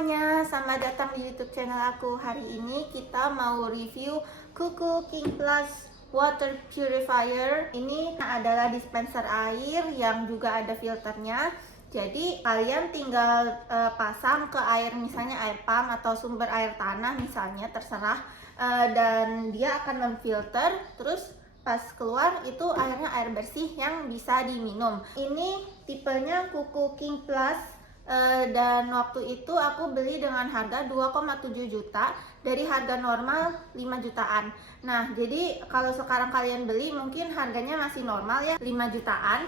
semuanya, selamat datang di YouTube channel aku. Hari ini kita mau review Kuku King Plus Water Purifier. Ini adalah dispenser air yang juga ada filternya. Jadi kalian tinggal pasang ke air, misalnya air pump atau sumber air tanah misalnya, terserah. Dan dia akan memfilter, terus pas keluar itu airnya air bersih yang bisa diminum. Ini tipenya Kuku King Plus. Dan waktu itu aku beli dengan harga 2,7 juta dari harga normal 5 jutaan. Nah, jadi kalau sekarang kalian beli mungkin harganya masih normal ya, 5 jutaan.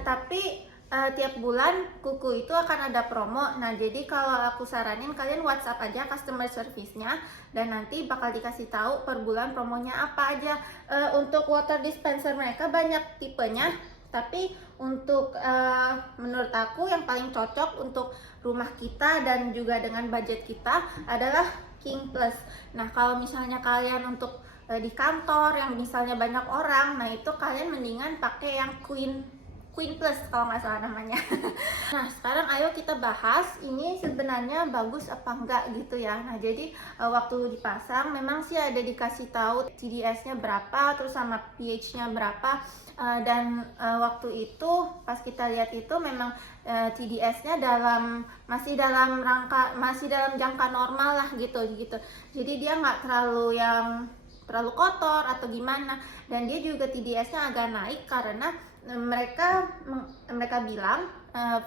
Tapi tiap bulan Kuku itu akan ada promo. Nah, jadi kalau aku saranin kalian WhatsApp aja customer service-nya dan nanti bakal dikasih tahu per bulan promonya apa aja. Untuk water dispenser mereka banyak tipenya. Tapi untuk menurut aku yang paling cocok untuk rumah kita dan juga dengan budget kita adalah King Plus. Nah, kalau misalnya kalian untuk di kantor yang misalnya banyak orang, nah itu kalian mendingan pakai yang Queen Plus kalau nggak salah namanya. Nah, sekarang ayo kita bahas ini sebenarnya bagus apa enggak gitu ya. Nah, jadi waktu dipasang memang sih ada dikasih tahu TDS-nya berapa, terus sama pH-nya berapa. Dan waktu itu pas kita lihat itu memang TDS-nya masih dalam jangka normal lah gitu. Jadi dia nggak terlalu kotor atau gimana, dan dia juga TDS-nya agak naik karena mereka bilang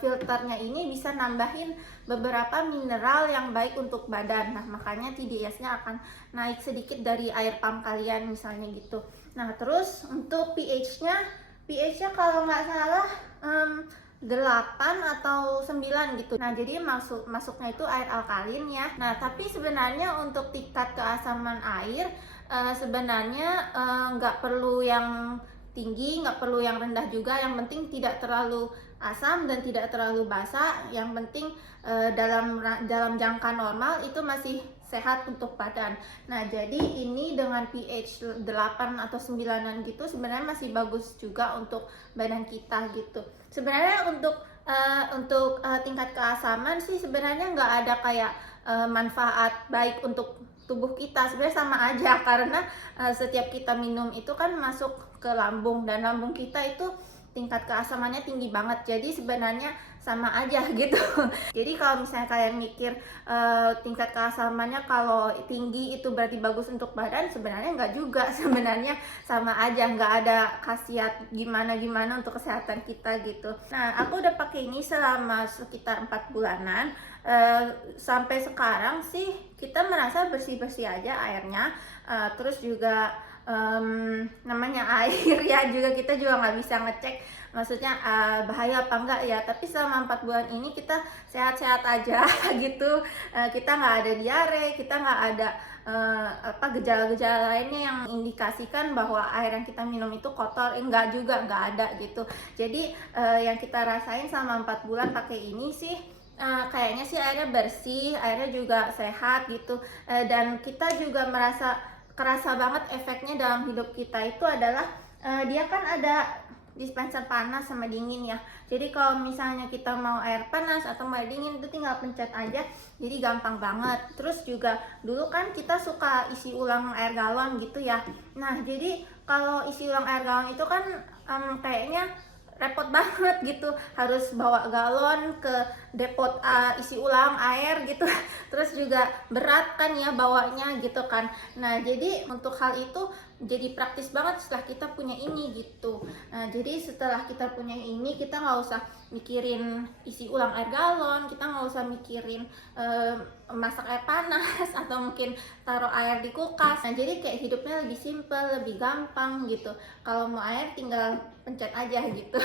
filternya ini bisa nambahin beberapa mineral yang baik untuk badan. Nah, makanya TDS-nya akan naik sedikit dari air pump kalian misalnya gitu. Nah, terus untuk pH-nya kalau nggak salah 8 atau 9 gitu. Nah, jadi masuknya itu air alkalin ya. Nah, tapi sebenarnya untuk tingkat keasaman air sebenarnya nggak perlu yang tinggi, nggak perlu yang rendah juga. Yang penting tidak terlalu asam dan tidak terlalu basa. Yang penting dalam jangka normal itu masih sehat untuk badan. Nah, jadi ini dengan pH 8 atau 9-an gitu sebenarnya masih bagus juga untuk badan kita gitu. Sebenarnya untuk tingkat keasaman sih sebenarnya nggak ada kayak manfaat baik untuk tubuh kita. Sebenarnya sama aja karena setiap kita minum itu kan masuk ke lambung, dan lambung kita itu tingkat keasamannya tinggi banget. Jadi sebenarnya sama aja gitu. Jadi kalau misalnya kalian mikir tingkat keasamannya kalau tinggi itu berarti bagus untuk badan, sebenarnya nggak juga. Sebenarnya sama aja, nggak ada khasiat gimana untuk kesehatan kita gitu. Nah, aku udah pakai ini selama sekitar 4 bulanan. Sampai sekarang sih kita merasa bersih-bersih aja airnya. Terus juga namanya air ya, juga kita juga nggak bisa ngecek maksudnya bahaya apa enggak ya. Tapi selama 4 bulan ini kita sehat-sehat aja gitu. Kita nggak ada diare, kita nggak ada gejala-gejala lainnya yang indikasikan bahwa air yang kita minum itu kotor. Enggak juga, nggak ada gitu. Jadi yang kita rasain selama 4 bulan pakai ini sih kayaknya sih airnya bersih, airnya juga sehat gitu. Dan kita juga kerasa banget efeknya dalam hidup kita itu adalah dia kan ada dispenser panas sama dingin ya. Jadi kalau misalnya kita mau air panas atau mau air dingin itu tinggal pencet aja, jadi gampang banget. Terus juga dulu kan kita suka isi ulang air galon gitu ya. Nah, jadi kalau isi ulang air galon itu kan kayaknya repot banget gitu, harus bawa galon ke depot isi ulang air gitu. Terus juga berat kan ya bawanya gitu kan. Nah, jadi untuk hal itu jadi praktis banget setelah kita punya ini gitu. Nah, jadi setelah kita punya ini, kita nggak usah mikirin isi ulang air galon, kita nggak usah mikirin masak air panas atau mungkin taruh air di kulkas. Nah, jadi kayak hidupnya lebih simple, lebih gampang gitu. Kalau mau air tinggal pencet aja gitu.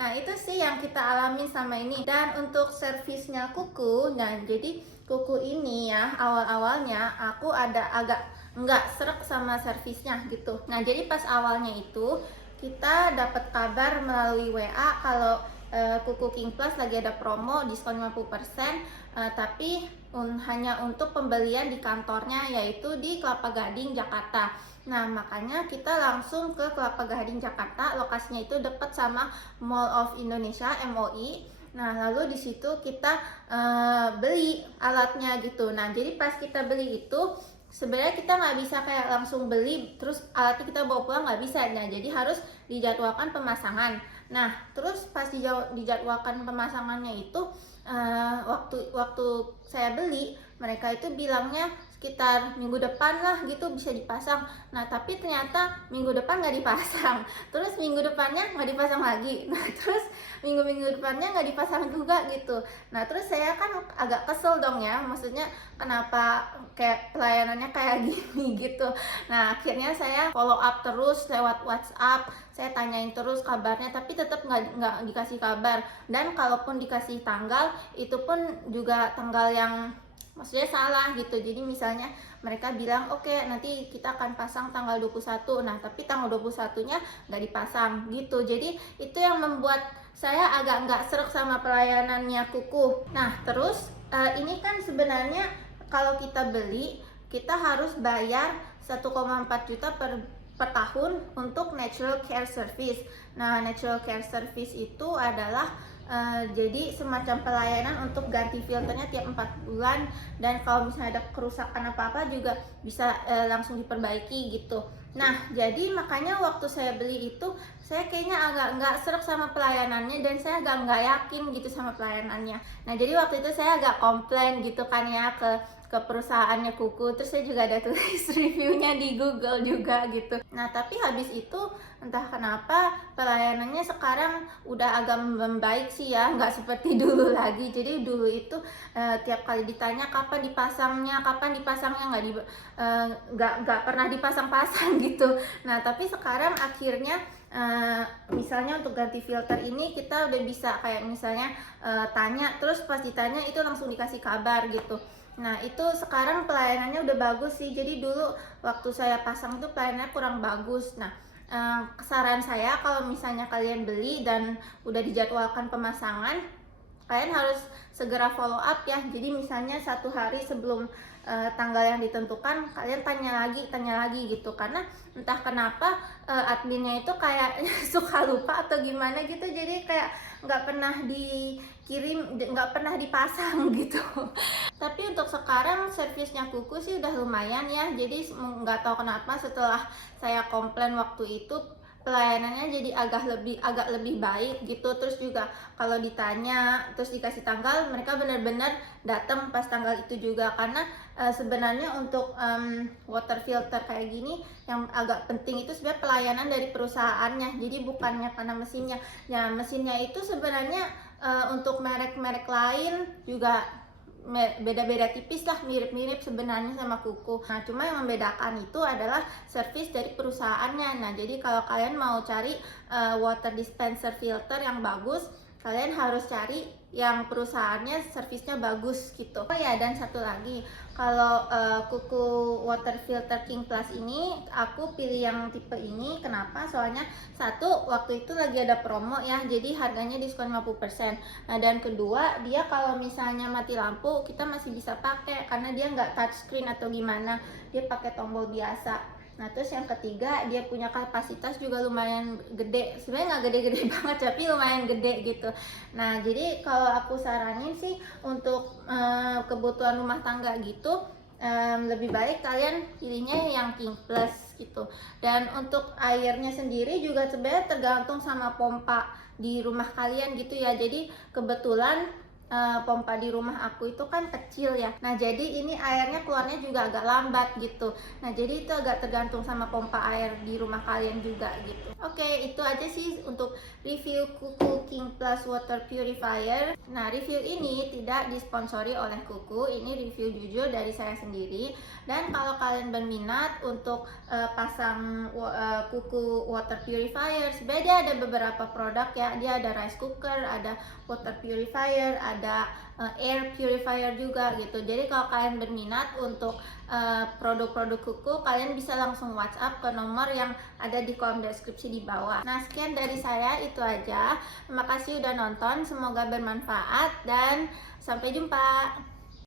Nah, itu sih yang kita alami sama ini. Dan untuk servisnya Kuku, nah jadi Kuku ini ya awal-awalnya aku ada agak nggak srek sama servisnya gitu. Nah, jadi pas awalnya itu kita dapat kabar melalui WA kalau Kuku King Plus lagi ada promo diskon 50%, tapi hanya untuk pembelian di kantornya, yaitu di Kelapa Gading, Jakarta. Nah, makanya kita langsung ke Kelapa Gading, Jakarta. Lokasinya itu dekat sama Mall of Indonesia, MOI. Nah, lalu di situ kita beli alatnya gitu. Nah, jadi pas kita beli itu sebenarnya kita nggak bisa kayak langsung beli terus alatnya kita bawa pulang, nggak bisa. Nah, jadi harus dijadwalkan pemasangan. Nah, terus pas dijadwalkan pemasangannya itu waktu saya beli, mereka itu bilangnya sekitar minggu depan lah gitu bisa dipasang. Nah, tapi ternyata minggu depan nggak dipasang, terus minggu depannya nggak dipasang lagi, nah terus minggu depannya nggak dipasang juga gitu. Nah, terus saya kan agak kesel dong ya, maksudnya kenapa kayak pelayanannya kayak gini gitu. Nah, akhirnya saya follow up terus lewat WhatsApp, saya tanyain terus kabarnya, tapi tetap nggak dikasih kabar. Dan kalaupun dikasih tanggal, itu pun juga tanggal yang maksudnya salah gitu. Jadi misalnya mereka bilang oke, nanti kita akan pasang tanggal 21, nah tapi tanggal 21 nya nggak dipasang gitu. Jadi itu yang membuat saya agak nggak srek sama pelayanannya Kuku. Nah, terus ini kan sebenarnya kalau kita beli, kita harus bayar 1,4 juta per tahun untuk natural care service. Nah, natural care service itu adalah jadi semacam pelayanan untuk ganti filternya tiap 4 bulan, dan kalau misalnya ada kerusakan apa-apa juga bisa langsung diperbaiki gitu. Nah, jadi makanya waktu saya beli itu saya kayaknya agak nggak srek sama pelayanannya, dan saya agak nggak yakin gitu sama pelayanannya. Nah, jadi waktu itu saya agak komplain gitu kan ya ke perusahaannya Kuku, terus saya juga ada tulis reviewnya di Google juga gitu. Nah, tapi habis itu entah kenapa pelayanannya sekarang udah agak membaik sih ya, nggak seperti dulu lagi. Jadi dulu itu tiap kali ditanya kapan dipasangnya nggak pernah dipasang-pasang gitu. Nah, tapi sekarang akhirnya misalnya untuk ganti filter ini kita udah bisa kayak misalnya tanya, terus pas ditanya itu langsung dikasih kabar gitu. Nah, itu sekarang pelayanannya udah bagus sih. Jadi dulu waktu saya pasang itu pelayanannya kurang bagus. Nah, saran saya kalau misalnya kalian beli dan udah dijadwalkan pemasangan, kalian harus segera follow up ya. Jadi misalnya 1 hari sebelum tanggal yang ditentukan, kalian tanya lagi gitu. Karena entah kenapa adminnya itu kayak suka lupa atau gimana gitu. Jadi kayak nggak pernah dikirim, nggak pernah dipasang gitu. Tapi untuk sekarang servisnya Kuku sih udah lumayan ya. Jadi nggak tahu kenapa setelah saya komplain waktu itu, pelayanannya jadi agak lebih baik gitu. Terus juga kalau ditanya terus dikasih tanggal, mereka benar-benar datang pas tanggal itu juga. Karena sebenarnya untuk water filter kayak gini yang agak penting itu sebenarnya pelayanan dari perusahaannya, jadi bukannya karena mesinnya. Ya, mesinnya itu sebenarnya untuk merek-merek lain juga beda-beda tipis lah, mirip-mirip sebenarnya sama Kuku. Nah, cuma yang membedakan itu adalah servis dari perusahaannya. Nah, jadi kalau kalian mau cari water dispenser filter yang bagus, kalian harus cari yang perusahaannya servisnya bagus gitu. Oh ya, dan satu lagi, kalau Kuku water filter King Plus ini aku pilih yang tipe ini. Kenapa? Soalnya satu, waktu itu lagi ada promo ya, jadi harganya diskon 50%. Nah, dan kedua, dia kalau misalnya mati lampu kita masih bisa pakai karena dia nggak touchscreen atau gimana, dia pakai tombol biasa. Nah, terus yang ketiga, dia punya kapasitas juga lumayan gede. Sebenarnya nggak gede-gede banget, tapi lumayan gede gitu. Nah, jadi kalau aku saranin sih untuk kebutuhan rumah tangga gitu, lebih baik kalian pilihnya yang King Plus gitu. Dan untuk airnya sendiri juga sebenarnya tergantung sama pompa di rumah kalian gitu ya. Jadi kebetulan pompa di rumah aku itu kan kecil ya. Nah, jadi ini airnya keluarnya juga agak lambat gitu. Nah, jadi itu agak tergantung sama pompa air di rumah kalian juga gitu. Oke, itu aja sih untuk review Kuku King Plus Water Purifier. Nah, review ini tidak disponsori oleh Kuku, ini review jujur dari saya sendiri. Dan kalau kalian berminat untuk pasang Kuku Water Purifier, sebenarnya dia ada beberapa produk ya. Dia ada rice cooker, ada water purifier, ada air purifier juga gitu. Jadi kalau kalian berminat untuk produk-produk Kuku, kalian bisa langsung WhatsApp ke nomor yang ada di kolom deskripsi di bawah. Nah, sekian dari saya, itu aja. Terima kasih udah nonton, semoga bermanfaat dan sampai jumpa.